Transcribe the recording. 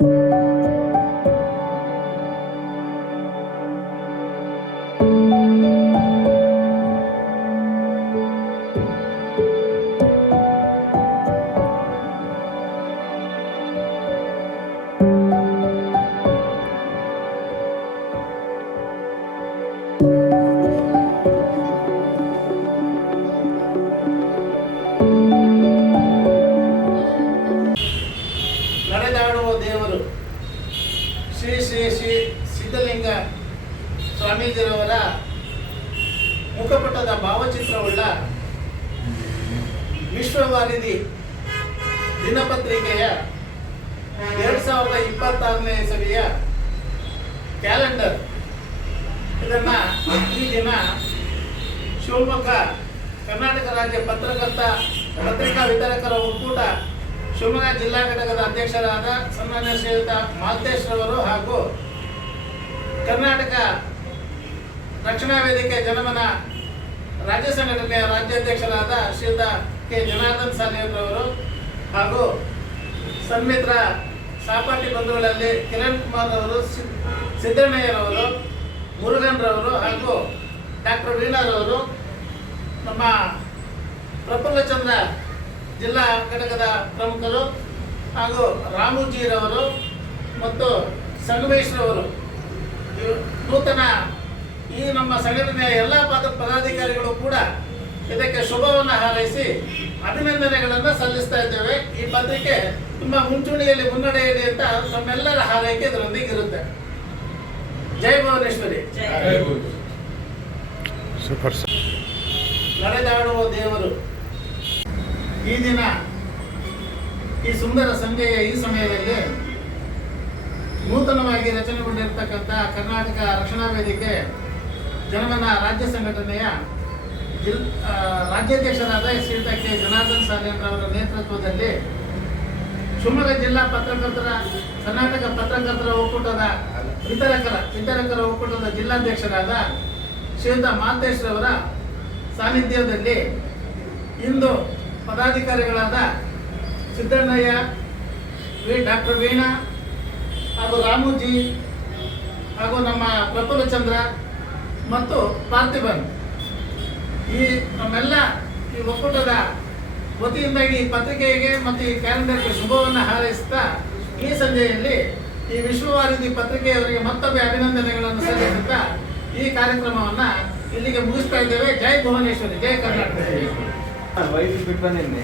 ನಡೆದಾಡುವ ಶ್ರೀ ಶ್ರೀ ಶ್ರೀ ಸಿದ್ಧಲಿಂಗ ಸ್ವಾಮೀಜಿರವರ ಮುಖಪಟದ ಭಾವಚಿತ್ರವುಳ್ಳ ವಿಶ್ವವಾರಿಧಿ ದಿನಪತ್ರಿಕೆಯ ಎರಡ್ ಸಾವಿರದ ಇಪ್ಪತ್ತಾರನೇ ಇಸವಿಯ ಕ್ಯಾಲೆಂಡರ್. ಇದನ್ನ ಈ ದಿನ ಶಿವಮೊಗ್ಗ ಕರ್ನಾಟಕ ರಾಜ್ಯ ಪತ್ರಕರ್ತ ಪತ್ರಿಕಾ ವಿತರಕರ ಒಕ್ಕೂಟ ಶಿವಮೊಗ್ಗ ಜಿಲ್ಲಾ ಘಟಕದ ಅಧ್ಯಕ್ಷರಾದ ಸನ್ಮಾನ್ಯ ಶ್ರೀಯುತ ಮಾಲ್ತೇಶ್ ರವರು ಹಾಗೂ ಕರ್ನಾಟಕ ರಕ್ಷಣಾ ವೇದಿಕೆ ಜನಮನ ರಾಜ್ಯ ಸಂಘಟನೆಯ ರಾಜ್ಯಾಧ್ಯಕ್ಷರಾದ ಶ್ರೀಯುತ ಕೆ. ಜನಾರ್ದನ್ ಸಾಲಿಯವರು ಹಾಗೂ ಸನ್ಮಿತ್ರ ಸಾಪಾಟಿ ಬಂಧುಗಳಲ್ಲಿ ಕಿರಣ್ ಕುಮಾರ್ ಅವರು ಸಿದ್ದಣ್ಣಯ್ಯರವರು ಮುರುಗನ್ ರವರು ಹಾಗೂ ಡಾಕ್ಟರ್ ವೀಣಾರವರು ನಮ್ಮ ಪ್ರಫುಲ್ಲಚಂದ್ರ ಜಿಲ್ಲಾ ಘಟಕದ ಪ್ರಮುಖರು ಹಾಗೂ ರಾಮೂಜಿರವರು ಮತ್ತು ಸಂಗಮೇಶ್ರವರು ನೂತನ ಈ ನಮ್ಮ ಸಂಘಟನೆಯ ಎಲ್ಲ ಪದ ಪದಾಧಿಕಾರಿಗಳು ಕೂಡ ಇದಕ್ಕೆ ಶುಭವನ್ನು ಹಾರೈಸಿ ಅಭಿನಂದನೆಗಳನ್ನು ಸಲ್ಲಿಸ್ತಾ ಇದ್ದೇವೆ. ಈ ಪತ್ರಿಕೆ ತುಂಬ ಮುಂಚೂಣಿಯಲ್ಲಿ ಮುನ್ನಡೆಯಲಿ ಅಂತ ನಮ್ಮೆಲ್ಲರ ಹಾರೈಕೆ ಇದರೊಂದಿಗೆ ಇರುತ್ತೆ. ಜೈ ಭುವನೇಶ್ವರಿ. Super sir. ನಡೆದಾಡುವ ದೇವರು. ಈ ದಿನ ಈ ಸುಂದರ ಸಂಜೆಯ ಈ ಸಮಯದಲ್ಲಿ ನೂತನವಾಗಿ ರಚನೆಗೊಂಡಿರತಕ್ಕಂಥ ಕರ್ನಾಟಕ ರಕ್ಷಣಾ ವೇದಿಕೆ ಜನಮನ ರಾಜ್ಯ ಸಂಘಟನೆಯ ಜಿಲ್ ರಾಜ್ಯಾಧ್ಯಕ್ಷರಾದ ಶ್ರೀತ ಕೆ. ಜನಾರ್ದನ್ ಸಾಲೇಂದ್ರವರ ನೇತೃತ್ವದಲ್ಲಿ ಶಿವಮೊಗ್ಗ ಜಿಲ್ಲಾ ಪತ್ರಕರ್ತರ, ಕರ್ನಾಟಕ ಪತ್ರಕರ್ತರ ಒಕ್ಕೂಟದ ವಿತರಕರ ವಿತರಕರ ಒಕ್ಕೂಟದ ಜಿಲ್ಲಾಧ್ಯಕ್ಷರಾದ ಶ್ರೀಯುತ ಮಾಂತೇಶ್ ರವರ ಸಾನ್ನಿಧ್ಯದಲ್ಲಿ ಇಂದು ಪದಾಧಿಕಾರಿಗಳಾದ ಸಿದ್ದಣ್ಣಯ್ಯ, ವಿ, ಡಾಕ್ಟರ್ ವೀಣಾ ಹಾಗೂ ರಾಮುಜಿ ಹಾಗೂ ನಮ್ಮ ಪ್ರಫುಲ್ಲಚಂದ್ರ ಮತ್ತು ಪಾರ್ಥಿಬನ್ ಈ ನಮ್ಮೆಲ್ಲ ಈ ಒಕ್ಕೂಟದ ವತಿಯಿಂದಾಗಿ ಈ ಪತ್ರಿಕೆಗೆ ಮತ್ತು ಈ ಕ್ಯಾಲೆಂಡರ್ಗೆ ಶುಭವನ್ನು ಹಾರೈಸುತ್ತಾ ಈ ಸಂಜೆಯಲ್ಲಿ ಈ ವಿಶ್ವವಾರಿಧಿ ಪತ್ರಿಕೆಯವರಿಗೆ ಮತ್ತೊಮ್ಮೆ ಅಭಿನಂದನೆಗಳನ್ನು ಸಲ್ಲಿಸುತ್ತಾ ಈ ಕಾರ್ಯಕ್ರಮವನ್ನು ಇಲ್ಲಿಗೆ ಮುಗಿಸ್ತಾ ಇದ್ದೇವೆ. ಜೈ ಭುವನೇಶ್ವರಿ, ಜೈ ಕರ್ನಾಟಕ. వైట్ పెట్టుకోనండి